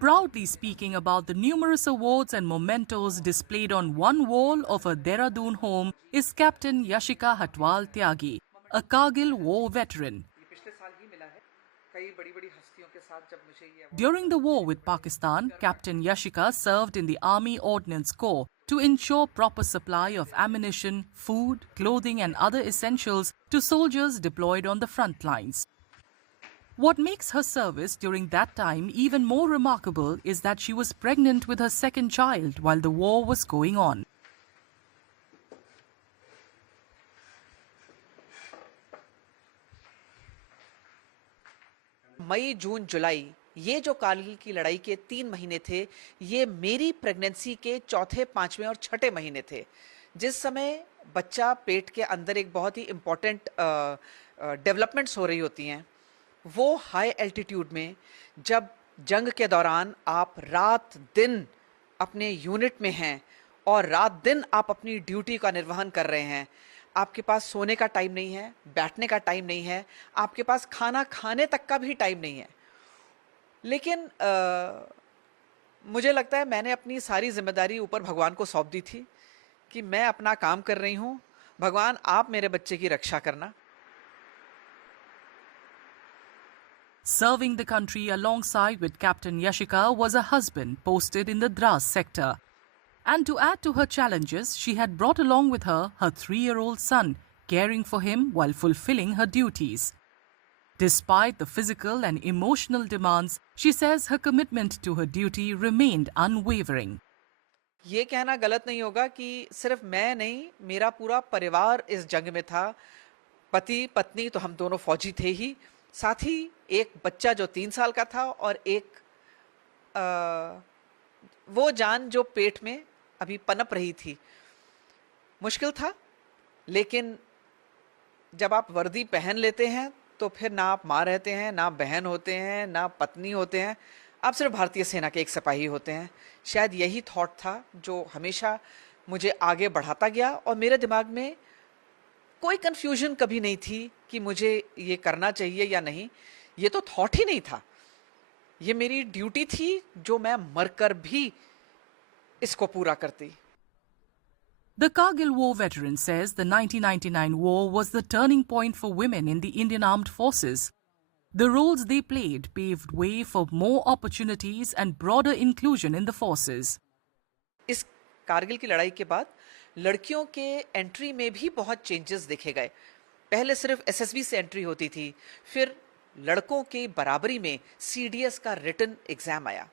Proudly speaking about the numerous awards and mementos displayed on one wall of a Dehradun home is Captain Yashika Hatwal Tyagi, a Kargil war veteran. During the war with Pakistan, Captain Yashika served in the Army Ordnance Corps to ensure proper supply of ammunition, food, clothing and other essentials to soldiers deployed on the front lines. What makes her service during that time even more remarkable is that she was pregnant with her second child while the war was going on. मई, जून, जुलाई ये जो कारगिल की लड़ाई के 3 महीने थे, ये मेरी pregnancy के चौथे, 5वें और 6ठे महीने थे, जिस समय बच्चा पेट के अंदर एक बहुत ही इम्पोर्टेंट डेवलपमेंट्स हो रही होती हैं। वो हाई एल्टीट्यूड में जब जंग के दौरान आप रात दिन अपने यूनिट में हैं और रात दिन आप अपनी ड्यूटी का निर्वहन कर रहे हैं, आपके पास सोने का टाइम नहीं है, बैठने का टाइम नहीं है, आपके पास खाना खाने तक का भी टाइम नहीं है। लेकिन मुझे लगता है मैंने अपनी सारी जिम्मेदारी ऊपर भगवान को सौंप दी थी कि मैं अपना काम कर रही हूँ, भगवान आप मेरे बच्चे की रक्षा करना। Serving the country alongside with Captain Yashika was a husband posted in the Dras sector. And to add to her challenges, she had brought along with her her 3-year-old son, caring for him while fulfilling her duties. Despite the physical and emotional demands, she says her commitment to her duty remained unwavering. ये कहना गलत नहीं होगा कि सिर्फ मैं नहीं, मेरा पूरा परिवार इस जंग में था। पति पत्नी तो हम दोनों फौजी थे ही, साथ ही एक बच्चा जो 3 साल का था और एक वो जान जो पेट में अभी पनप रही थी। मुश्किल था, लेकिन जब आप वर्दी पहन लेते हैं तो फिर ना आप माँ रहते हैं, ना बहन होते हैं, ना पत्नी होते हैं, आप सिर्फ भारतीय सेना के एक सिपाही होते हैं। शायद यही थॉट था जो हमेशा मुझे आगे बढ़ाता गया और मेरे दिमाग में कोई कंफ्यूजन कभी नहीं थी कि मुझे ये करना चाहिए या नहीं। ये तो थॉट ही नहीं था, ये मेरी ड्यूटी थी जो मैं मरकर भी इसको पूरा करती। The Kargil war veteran says the 1999 war was the turning point for women in the Indian Armed Forces. The roles they played paved way for more opportunities and broader inclusion in the forces. इस कारगिल की लड़ाई के बाद लड़कियों के entry में भी बहुत चेंजेस देखे गए। पहले सिर्फ एसएसबी से एंट्री होती थी, फिर लड़कों के बराबरी में सीडीएस का रिटन एग्जाम आया।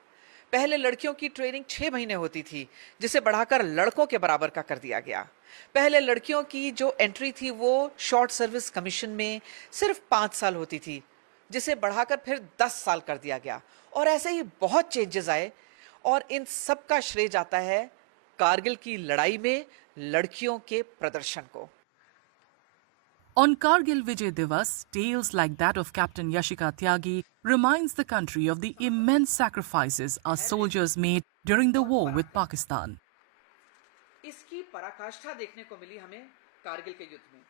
पहले लड़कियों की ट्रेनिंग 6 महीने होती थी, जिसे बढ़ाकर लड़कों के बराबर का कर दिया गया। पहले लड़कियों की जो एंट्री थी वो शॉर्ट सर्विस कमीशन में सिर्फ 5 साल होती थी, जिसे बढ़ाकर फिर 10 साल कर दिया गया। और ऐसे ही बहुत चेंजेस आए और इन सब का श्रेय जाता है कारगिल की लड़ाई में लड़कियों के प्रदर्शन को। On Kargil Vijay Divas, tales like that of Captain Yashika Tyagi reminds the country of the immense sacrifices our soldiers made during the war with Pakistan. इसकी पराकाष्ठा देखने को मिली हमें कारगिल के युद्ध में।